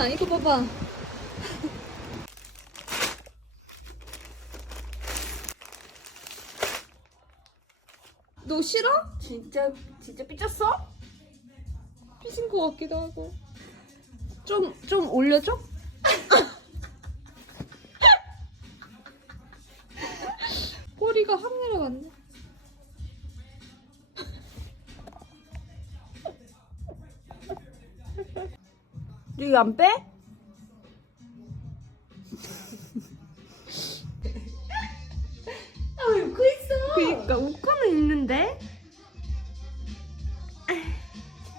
야, 이거 봐봐. 너 싫어? 진짜 삐졌어? 삐진 것 같기도 하고. 좀 올려줘? 꼬리가 확 내려갔네. 너 이거 안 빼? 아, 왜 웃고 있어? 그니까 웃고는 있는데.